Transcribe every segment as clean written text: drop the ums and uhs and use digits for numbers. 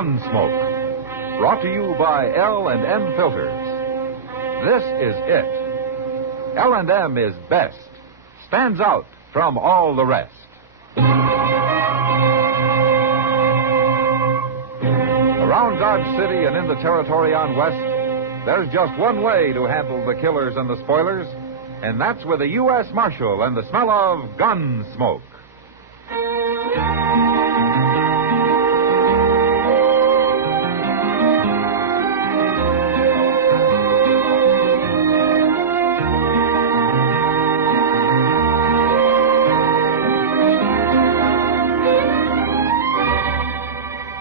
Gunsmoke, brought to you by L&M Filters. This is it. L&M is best, stands out from all the rest. Around Dodge City and in the territory on West, there's just one way to handle the killers and the spoilers, and that's with a U.S. Marshal and the smell of Gunsmoke.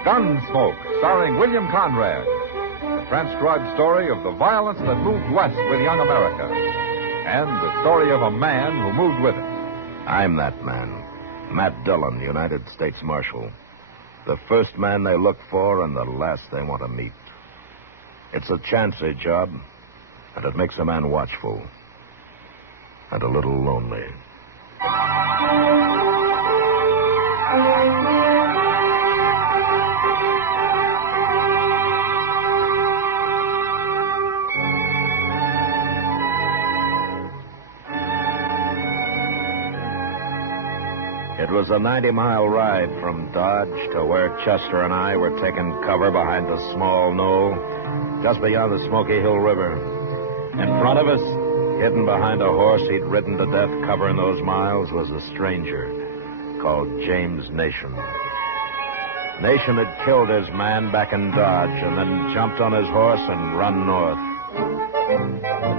Gunsmoke, starring William Conrad. The transcribed story of the violence that moved west with young America. And the story of a man who moved with it. I'm that man. Matt Dillon, United States Marshal. The first man they look for and the last they want to meet. It's a chancy job, and it makes a man watchful. And a little lonely. It was a 90-mile ride from Dodge to where Chester and I were taking cover behind a small knoll just beyond the Smoky Hill River. In front of us, hidden behind a horse he'd ridden to death covering those miles, was a stranger called James Nation. Nation had killed his man back in Dodge and then jumped on his horse and run north.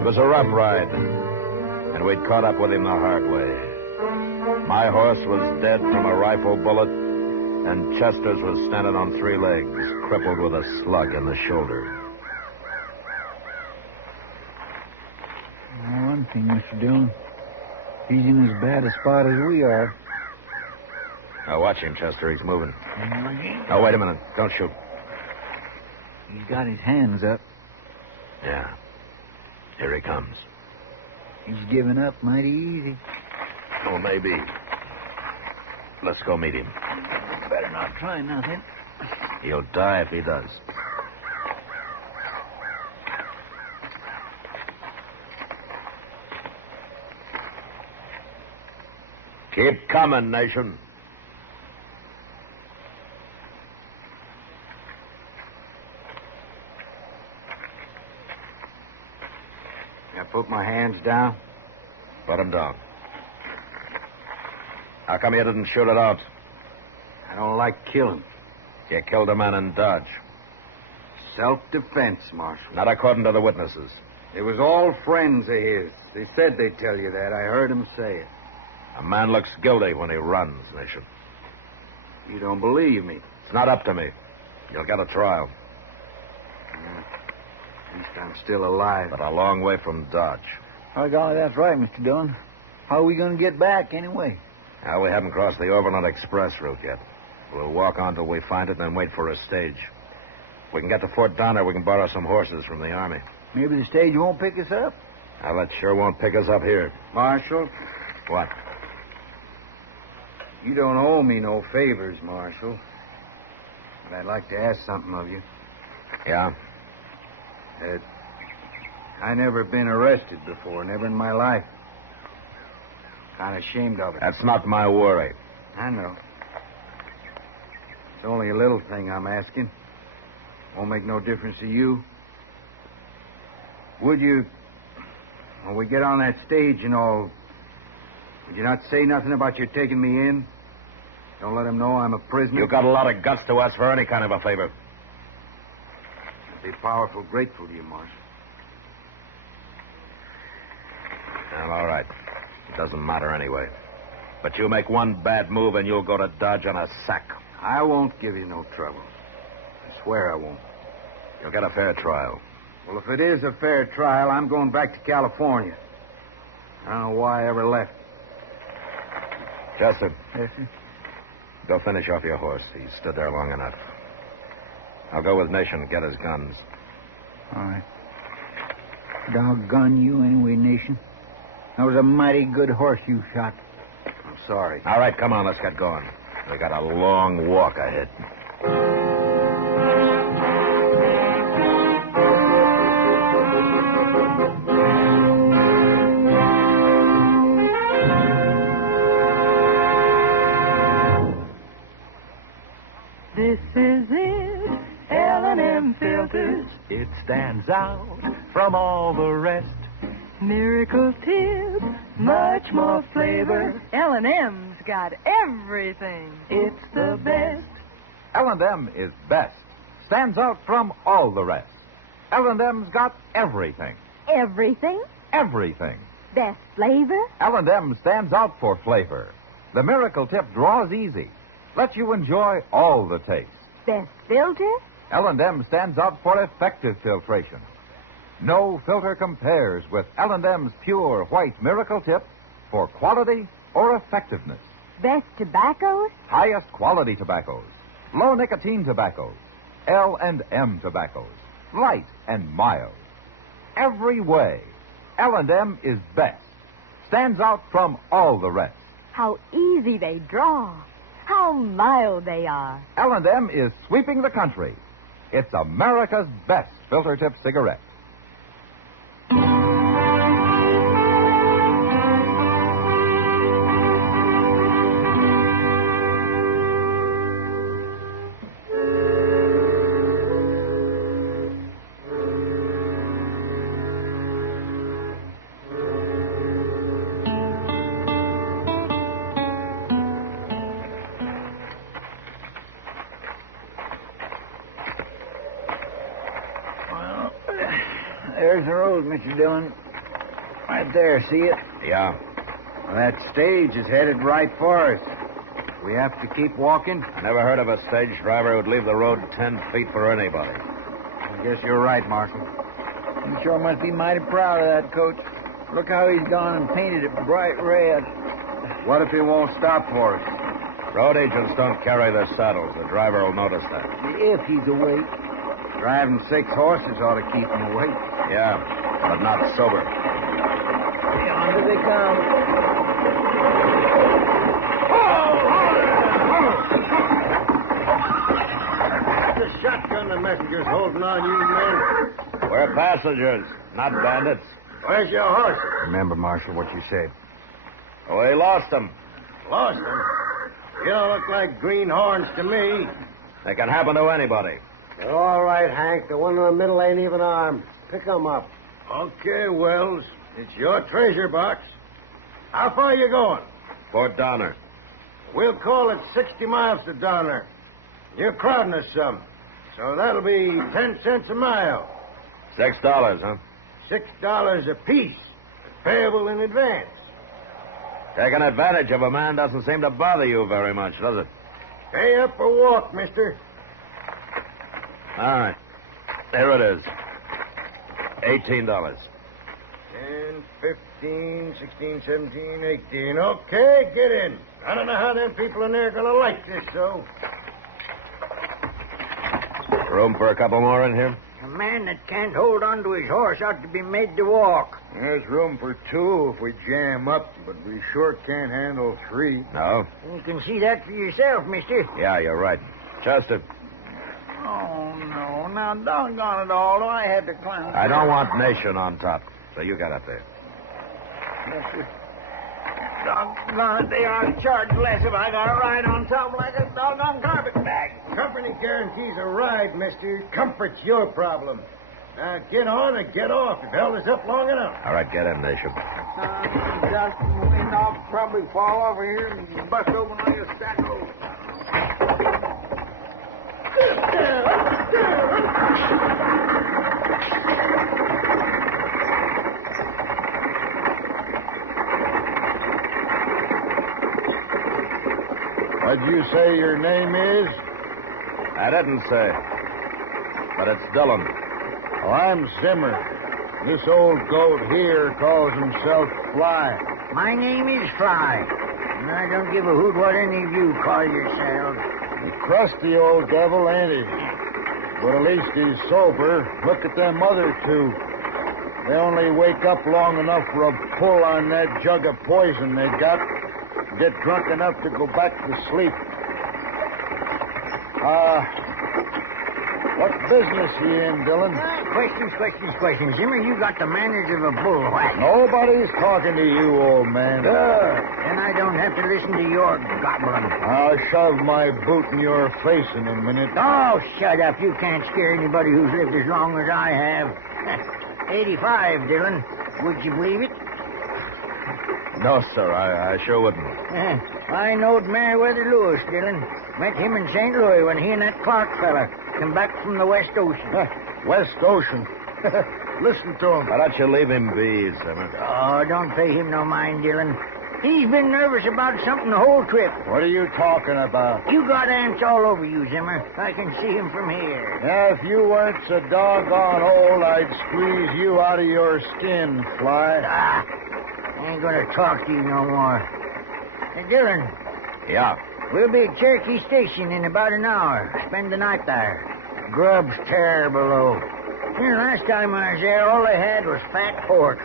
It was a rough ride, and we'd caught up with him the hard way. My horse was dead from a rifle bullet, and Chester's was standing on three legs, crippled with a slug in the shoulder. One thing, Mr. Dillon. He's in as bad a spot as we are. Now watch him, Chester. He's moving. Oh, wait a minute. Don't shoot. He's got his hands up. Yeah. Here he comes. He's giving up mighty easy. Oh, maybe. Let's go meet him. Better not try nothing. He'll die if he does. Keep coming, Nation. I put my hands down. Put them down. How come you didn't shoot it out? I don't like killing. You killed a man in Dodge. Self-defense, Marshal. Not according to the witnesses. It was all friends of his. They said they'd tell you that. I heard them say it. A man looks guilty when he runs, Nation. You don't believe me. It's not up to me. You'll get a trial. At least I'm still alive. But a long way from Dodge. Oh, golly, that's right, Mr. Dillon. How are we going to get back, anyway? Now, we haven't crossed the Overland Express route yet. We'll walk on till we find it and then wait for a stage. We can get to Fort Donner. We can borrow some horses from the Army. Maybe the stage won't pick us up. Now, that sure won't pick us up here. Marshal, What? you don't owe me no favors, Marshal. But I'd like to ask something of you. Yeah? I never been arrested before, never in my life. Kind of ashamed of it. That's not my worry. I know. It's only a little thing I'm asking. Won't make no difference to you. Would you, when we get on that stage and all, would you not say nothing about your taking me in? Don't let them know I'm a prisoner? You've got a lot of guts to ask for any kind of a favor. I'd be powerful grateful to you, Marshal. Well, all right. It doesn't matter anyway. But you make one bad move and you'll go to Dodge on a sack. I won't give you no trouble. I swear I won't. You'll get a fair trial. Well, if it is a fair trial, I'm going back to California. I don't know why I ever left. Chester, Yes, sir? go finish off your horse. He stood there long enough. I'll go with Nation and get his guns. All right. Doggone you anyway, Nation. That was a mighty good horse you shot. I'm sorry. All right, come on, let's get going. We got a long walk ahead. L&M filters. It stands out from all the rest. Miracle tip, much more flavor. L&M's got everything. It's the best. L&M is best. Stands out from all the rest. L&M's got everything. Everything? Everything. Best flavor? L&M stands out for flavor. The Miracle Tip draws easy. Lets you enjoy all the taste. Best filter? L&M stands out for effective filtration. No filter compares with L&M's pure white Miracle Tip for quality or effectiveness. Best tobaccos? Highest quality tobaccos. Low nicotine tobaccos. L&M tobaccos. Light and mild. Every way, L&M is best. Stands out from all the rest. How easy they draw. How mild they are. L&M is sweeping the country. It's America's best filter tip cigarette. There's the road, Mr. Dillon. Right there, see it? Yeah. Well, that stage is headed right for us. We have to keep walking. I never heard of a stage driver who'd leave the road 10 feet for anybody. I guess you're right, Marshal. You sure must be mighty proud of that, Coach. Look how he's gone and painted it bright red. What if he won't stop for us? Road agents don't carry their saddles. The driver will notice that. If he's awake. Driving 6 horses ought to keep him awake. Yeah, but not sober. Yonder they come. The shotgun the messenger's holding on you men. We're passengers, not bandits. Where's your horse? Remember, Marshal, what you said. We lost them. Lost him. You don't look like greenhorns to me. They can happen to anybody. They're all right, Hank. The one in the middle ain't even armed. Pick 'em up. Okay, Wells. It's your treasure box. How far are you going? Fort Donner. We'll call it 60 miles to Donner. You're crowding us some. So that'll be 10 cents a mile. $6, huh? $6 apiece. Payable in advance. Taking advantage of a man doesn't seem to bother you very much, does it? Pay up or walk, mister. All right. There it is. $18. 10, 15, 16, 17, 18. Okay, get in. I don't know how them people in there are going to like this, though. Room for a couple more in here? A man that can't hold on to his horse ought to be made to walk. There's room for 2 if we jam up, but we sure can't handle 3. No? You can see that for yourself, mister. Yeah, you're right. Chester, Oh, no. Now, doggone it all. I had to climb. I don't want Nation on top, so you got up there. Doggone it, they ought to charge less if I got to ride on top like a doggone carpetbag. Company guarantees a ride, mister. Comfort's your problem. Now, get on and get off. You've held us up long enough. All right, get in, Nation. Dust and wind off, probably fall over here and bust open like a stack of... What'd you say your name is? I didn't say. But it's Dillon. Oh, I'm Zimmer. This old goat here calls himself Fly. My name is Fly, and I don't give a hoot what any of you call yourselves. A crusty old devil, ain't he? But at least he's sober. Look at them other 2. They only wake up long enough for a pull on that jug of poison they got. Get drunk enough to go back to sleep. What business you in, Dillon? Questions. Zimmer, you got the manners of a bullwhack. Nobody's talking to you, old man. Then I don't have to listen to your gobbling. I'll shove my boot in your face in a minute. Oh, shut up. You can't scare anybody who's lived as long as I have. 85, Dillon. Would you believe it? No, sir, I sure wouldn't. I knowed Meriwether Lewis, Dillon. Met him in St. Louis when he and that Clark fella come back from the West Ocean. West Ocean. Listen to him. Why don't you leave him be, Zimmer? Oh, don't pay him no mind, Dillon. He's been nervous about something the whole trip. What are you talking about? You got ants all over you, Zimmer. I can see him from here. Yeah, if you weren't so doggone old, I'd squeeze you out of your skin, Fly. I ain't gonna talk to you no more. Hey, Dillon. Yeah. We'll be at Cherokee Station in about an hour. Spend the night there. Grub's terrible low. Last time I was there, all they had was fat pork.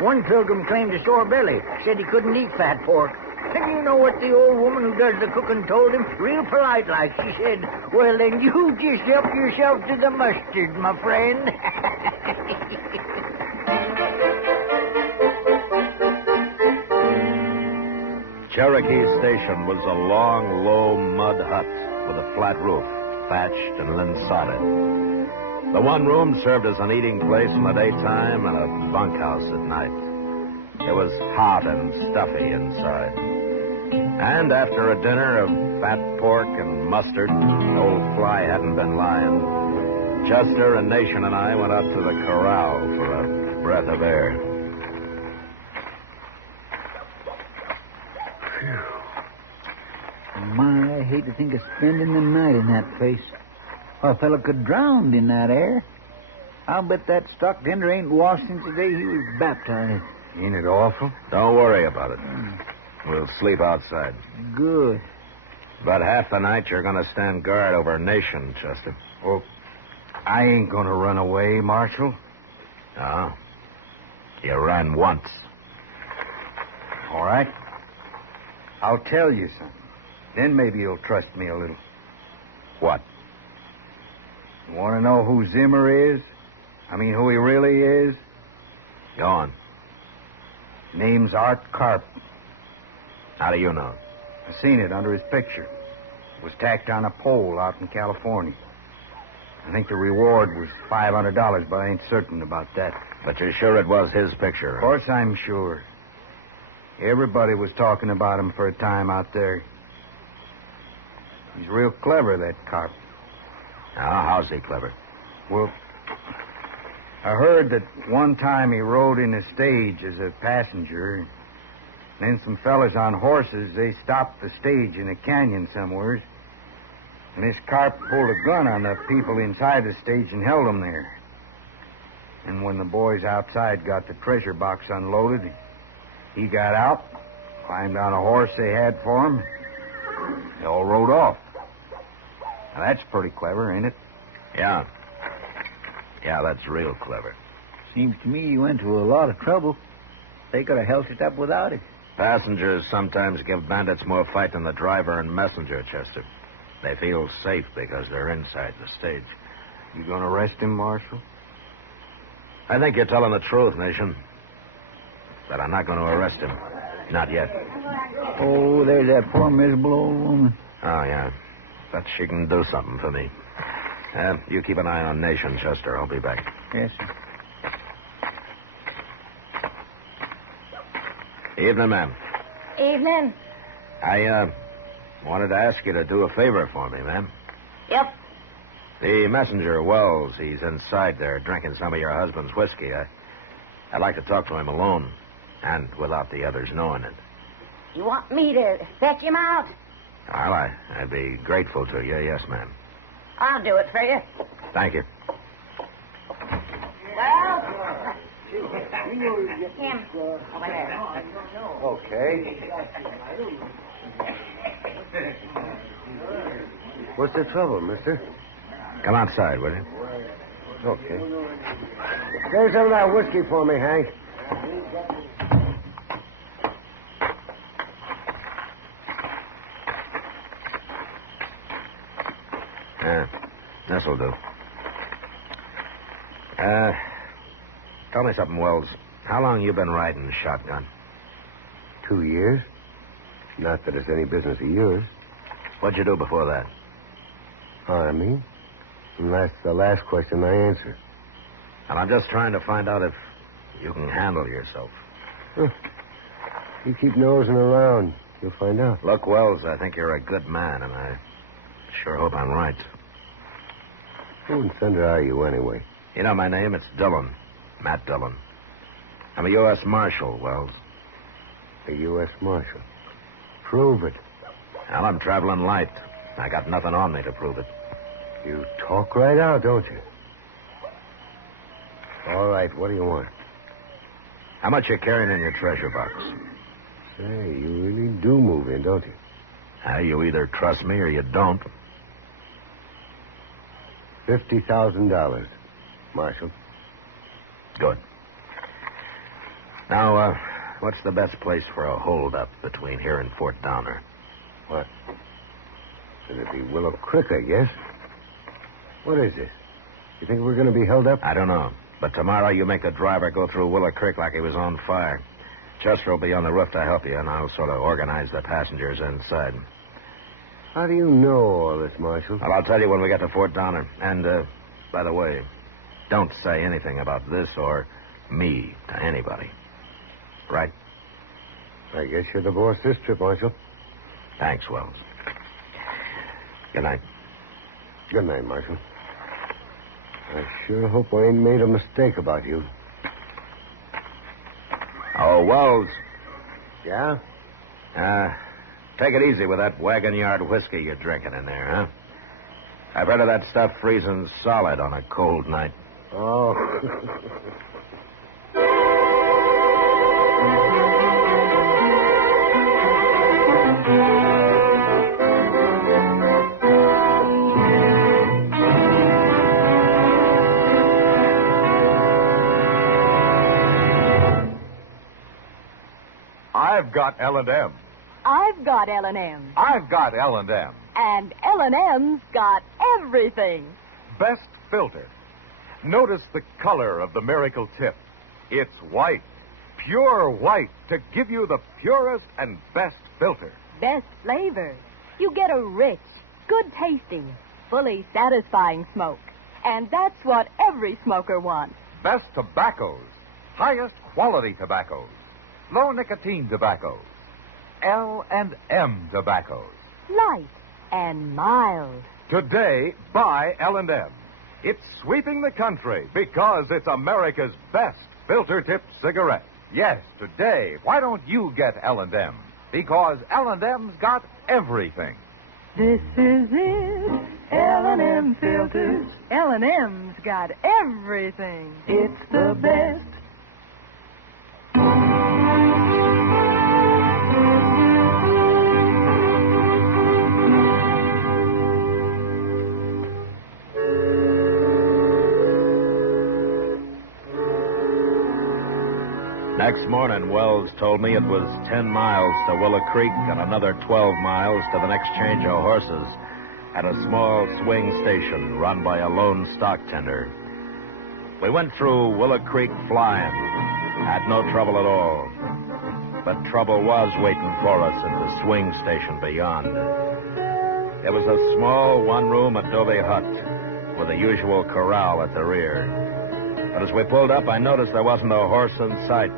One pilgrim claimed a sore belly. Said he couldn't eat fat pork. And you know what the old woman who does the cooking told him? Real polite like. She said, well, then you just help yourself to the mustard, my friend. Cherokee Station was a long, low mud hut with a flat roof, thatched and linsodded. The one room served as an eating place in the daytime and a bunkhouse at night. It was hot and stuffy inside. And after a dinner of fat pork and mustard, old Fly hadn't been lying. Chester and Nation and I went up to the corral for a breath of air. My, I hate to think of spending the night in that place. A fellow could drown in that air. I'll bet that stock tender ain't washed since the day he was baptized. Ain't it awful? Don't worry about it. We'll sleep outside. Good. About half the night, you're going to stand guard over Nation, Chester. Well, I ain't going to run away, Marshal. No. You ran once. All right. I'll tell you something. Then maybe you'll trust me a little. What? You want to know who Zimmer is? I mean, who he really is? Go on. Name's Art Carp. How do you know? I seen it under his picture. It was tacked on a pole out in California. I think the reward was $500, but I ain't certain about that. But you're sure it was his picture? Of course I'm sure. Everybody was talking about him for a time out there. He's real clever, that Carp. Now, how's he clever? Well, I heard that one time he rode in a stage as a passenger. Then some fellas on horses, they stopped the stage in a canyon somewheres. And this Carp pulled a gun on the people inside the stage and held them there. And when the boys outside got the treasure box unloaded, he got out, climbed on a horse they had for him. They all rode off. Now, that's pretty clever, ain't it? Yeah. Yeah, that's real clever. Seems to me you went to a lot of trouble. They could have held it up without it. Passengers sometimes give bandits more fight than the driver and messenger, Chester. They feel safe because they're inside the stage. You gonna arrest him, Marshal? I think you're telling the truth, Nation. But I'm not going to arrest him. Not yet. Oh, there's that poor miserable old woman. Oh, yeah. But she can do something for me. You keep an eye on Nation, Chester. I'll be back. Yes, sir. Evening, ma'am. Evening. I wanted to ask you to do a favor for me, ma'am. Yep. The messenger, Wells, he's inside there drinking some of your husband's whiskey. I'd like to talk to him alone, and without the others knowing it. You want me to fetch him out? Well, I'd be grateful to you. Yes, ma'am. I'll do it for you. Thank you. Well, him over there. Okay. What's the trouble, mister? Come outside, will you? Okay. Get some of that whiskey for me, Hank. This'll do. Tell me something, Wells. How long you been riding shotgun? 2 years. Not that it's any business of yours. What'd you do before that? Army. And that's the last question I answered. And I'm just trying to find out if you can handle yourself. Huh. You keep nosing around. You'll find out. Look, Wells, I think you're a good man, and I sure hope I'm right. Who in thunder are you, anyway? You know my name? It's Dillon. Matt Dillon. I'm a U.S. Marshal, Wells. A U.S. Marshal. Prove it. Well, I'm traveling light. I got nothing on me to prove it. You talk right out, don't you? All right, what do you want? How much you carrying in your treasure box? Say, you really do move in, don't you? You either trust me or you don't. $50,000, Marshal. Good. Now, what's the best place for a holdup between here and Fort Downer? What? It'd be Willow Creek, I guess. What is this? You think we're going to be held up? I don't know. But tomorrow you make the driver go through Willow Creek like he was on fire. Chester will be on the roof to help you, and I'll sort of organize the passengers inside. How do you know all this, Marshal? Well, I'll tell you when we get to Fort Downer. And, by the way, don't say anything about this or me to anybody. Right? I guess you're the boss this trip, Marshal. Thanks, Wells. Good night. Good night, Marshal. I sure hope I ain't made a mistake about you. Oh, Wells. Yeah? Take it easy with that wagon yard whiskey you're drinking in there, huh? I've heard of that stuff freezing solid on a cold night. Oh. I've got L&M. I've got L&M. I've got L&M. And L&M's got everything. Best filter. Notice the color of the miracle tip. It's white, pure white, to give you the purest and best filter. Best flavor. You get a rich, good-tasting, fully satisfying smoke. And that's what every smoker wants. Best tobaccos. Highest quality tobaccos. Low nicotine tobaccos. L&M tobaccos. Light and mild. Today, buy L&M. It's sweeping the country because it's America's best filter tip cigarette. Yes, today, why don't you get L&M? Because L&M's got everything. This is it. L&M filters. L&M's got everything. It's the best. Next morning, Wells told me it was 10 miles to Willow Creek and another 12 miles to the next change of horses at a small swing station run by a lone stock tender. We went through Willow Creek flying. Had no trouble at all. But trouble was waiting for us at the swing station beyond. It was a small one-room adobe hut with the usual corral at the rear. But as we pulled up, I noticed there wasn't a horse in sight.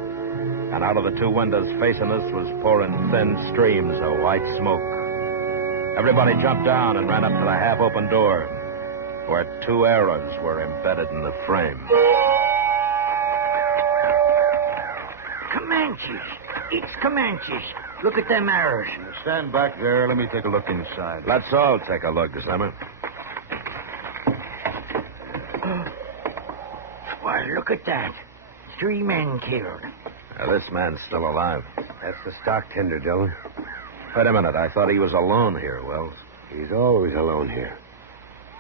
And out of the two windows facing us was pouring thin streams of white smoke. Everybody jumped down and ran up to the half-open door where two arrows were embedded in the frame. Comanches. It's Comanches. Look at them arrows. Stand back there. Let me take a look inside. Let's all take a look, Slimmer. Why, look at that. 3 men killed. Now, this man's still alive. That's the stock tender, Dillon. Wait a minute. I thought he was alone here, Wells. He's always alone here.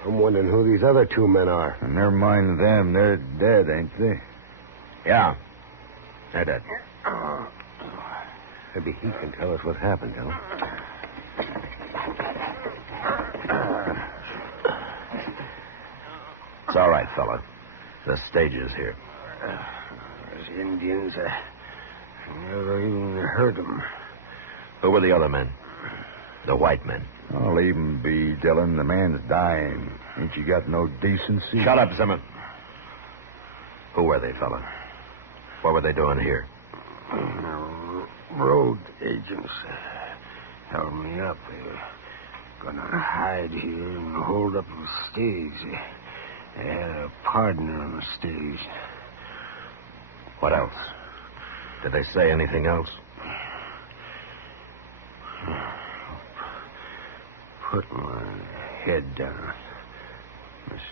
I'm wondering who these other 2 men are. Never mind them. They're dead, ain't they? Yeah. They're dead. Maybe he can tell us what happened, Dillon. It's all right, fella. The stage is here. Those Indians, I never even heard them. Who were the other men? The white men. Oh, leave him be, Dillon. The man's dying. Ain't you got no decency? Shut up, Zimmer. Who were they, fella? What were they doing here? Road agents held me up. They were gonna hide here and hold up the stage. They had a partner on the stage. What else? Did they say anything else? Put my head down, mister.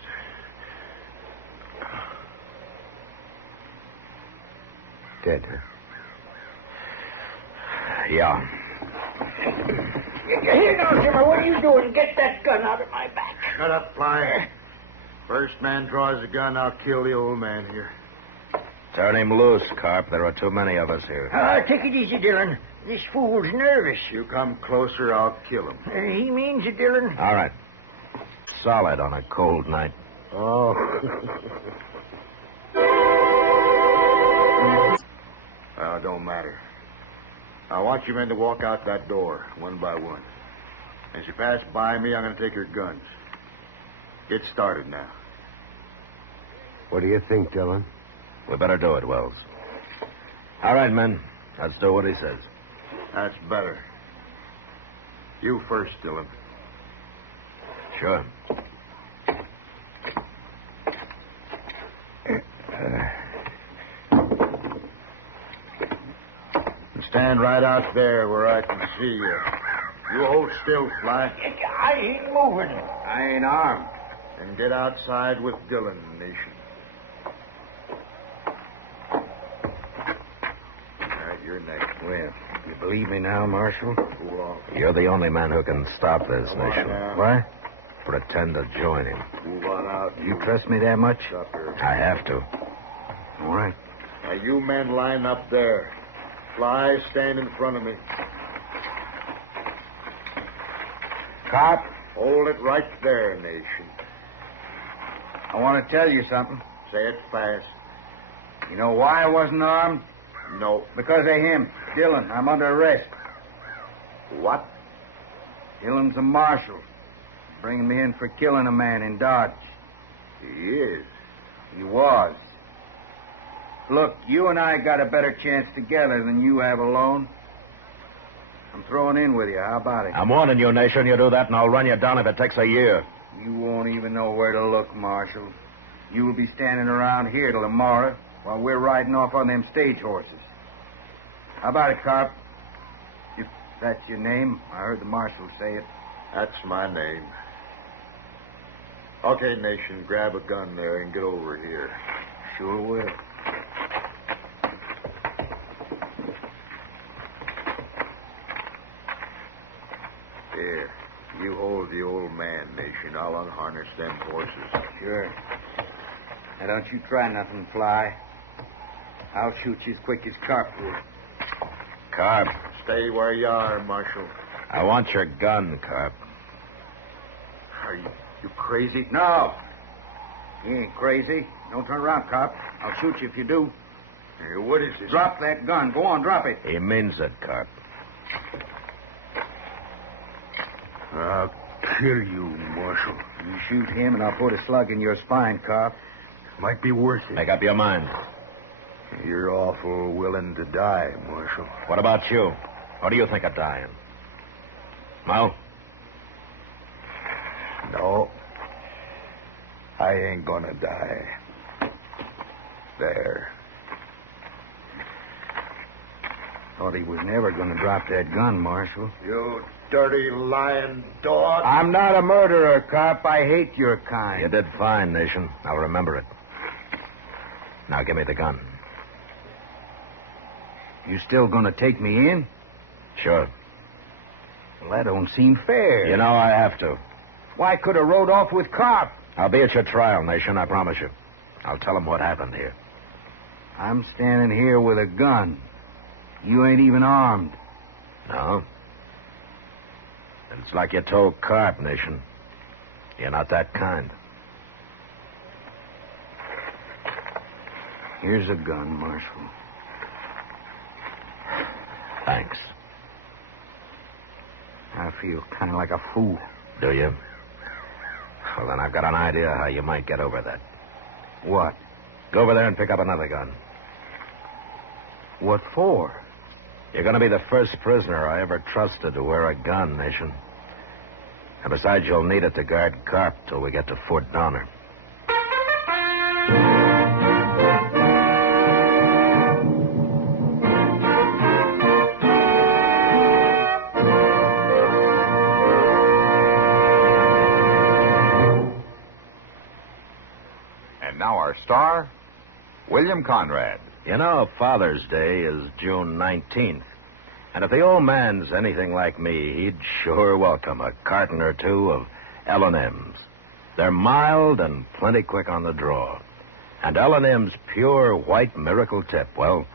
Dead, huh? Yeah. Here now, Zimmer. What are you doing? Get that gun out of my back. Shut up, Fly. First man draws a gun, I'll kill the old man here. Turn him loose, Carp. There are too many of us here. Take it easy, Dillon. This fool's nervous. You come closer, I'll kill him. He means it, Dillon. All right. Solid on a cold night. Oh. Well, it don't matter. I want you men to walk out that door, one by one. As you pass by me, I'm going to take your guns. Get started now. What do you think, Dillon? We better do it, Wells. All right, men. Let's do what he says. That's better. You first, Dillon. Sure. Stand right out there where I can see you. You hold still, Fly. I ain't moving. I ain't armed. And get outside with Dillon, Nation. All right, you're next. Well, you believe me now, Marshal? Cool off. You're the only man who can stop this, Come on Nation. now. What? Pretend to join him. Move on out. You trust me that much? Up here. I have to. All right. Now, you men line up there. Fly, stand in front of me. Cop, Hold it right there, Nation. I want to tell you something. Say it fast. You know why I wasn't armed? No. Because of him, Dillon. I'm under arrest. What? Dillon's a marshal. Bringing me in for killing a man in Dodge. He is. He was. Look, you and I got a better chance together than you have alone. I'm throwing in with you. How about it? I'm warning you, Nation. You do that, and I'll run you down if it takes a year. You won't even know where to look, Marshal. You will be standing around here till tomorrow while we're riding off on them stage horses. How about it, Carp? If that's your name, I heard the Marshal say it. That's my name. Okay, Nation, grab a gun there and get over here. Sure will. Here, you hold the old man, Nation. I'll unharness them horses. Sure. Now, don't you try nothing, Fly. I'll shoot you as quick as Carp would. Carp, Stay where you are, Marshal. I want your gun, Carp. Are you crazy? No. You ain't crazy. Don't turn around, Carp. I'll shoot you if you do. Hey, what is this? Drop that gun. Go on, drop it. He means it, Carp. I'll kill you, Marshal. You shoot him, and I'll put a slug in your spine, Carp. Might be worth it. Make up your mind. You're awful willing to die, Marshal. What about you? How do you think of dying? Mo? No. I ain't gonna die. There. Thought he was never going to drop that gun, Marshal. You dirty lying dog. I'm not a murderer, Carp. I hate your kind. You did fine, Nation. I'll remember it. Now give me the gun. You still going to take me in? Sure. Well, that don't seem fair. You know I have to. Why could have rode off with Carp? I'll be at your trial, Nation, I promise you. I'll tell him what happened here. I'm standing here with a gun. You ain't even armed. No? It's like you told Carp, Nation. You're not that kind. Here's a gun, Marshal. Thanks. I feel kind of like a fool. Do you? Well, then I've got an idea how you might get over that. What? Go over there and pick up another gun. What for? You're going to be the first prisoner I ever trusted to wear a gun, Nation. And besides, you'll need it to guard Carp till we get to Fort Donner. And now our star, William Conrad. You know, Father's Day is June 19th. And if the old man's anything like me, he'd sure welcome a carton or two of L&M's. They're mild and plenty quick on the draw. And L&M's pure white miracle tip, well,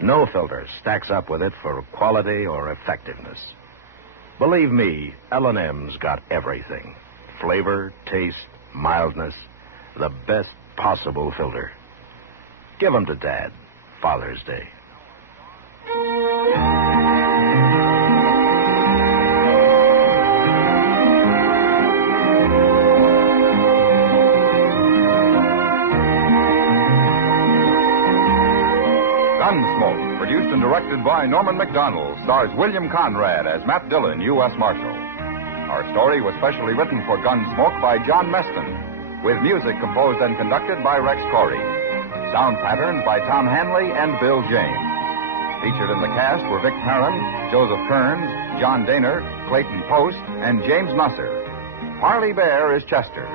no filter stacks up with it for quality or effectiveness. Believe me, L&M's got everything. Flavor, taste, mildness, the best possible filter. Give 'em to Dad, Father's Day. Gunsmoke, produced and directed by Norman Macdonnell, stars William Conrad as Matt Dillon, U.S. Marshal. Our story was specially written for Gunsmoke by John Meston, with music composed and conducted by Rex Corey. Sound patterns by Tom Hanley and Bill James. Featured in the cast were Vic Perrin, Joseph Kearns, John Daner, Clayton Post, and James Nusser. Parley Bear is Chester.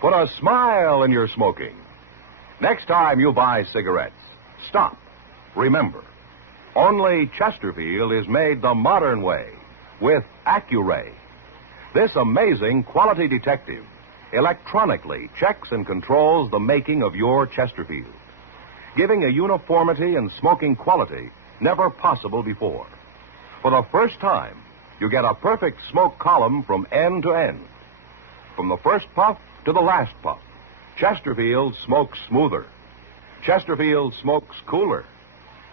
Put a smile in your smoking. Next time you buy cigarettes, stop. Remember, only Chesterfield is made the modern way with Accuray. This amazing quality detective electronically checks and controls the making of your Chesterfield, giving a uniformity and smoking quality never possible before. For the first time, you get a perfect smoke column from end to end. From the first puff to the last puff, Chesterfield smokes smoother. Chesterfield smokes cooler.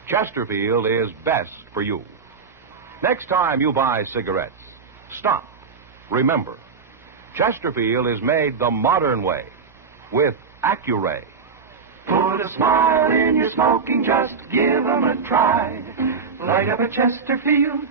Chesterfield is best for you. Next time you buy cigarettes, stop. Remember, Chesterfield is made the modern way with Accuray. Put a smile in your smoking, just give 'em a try. Light up a Chesterfield,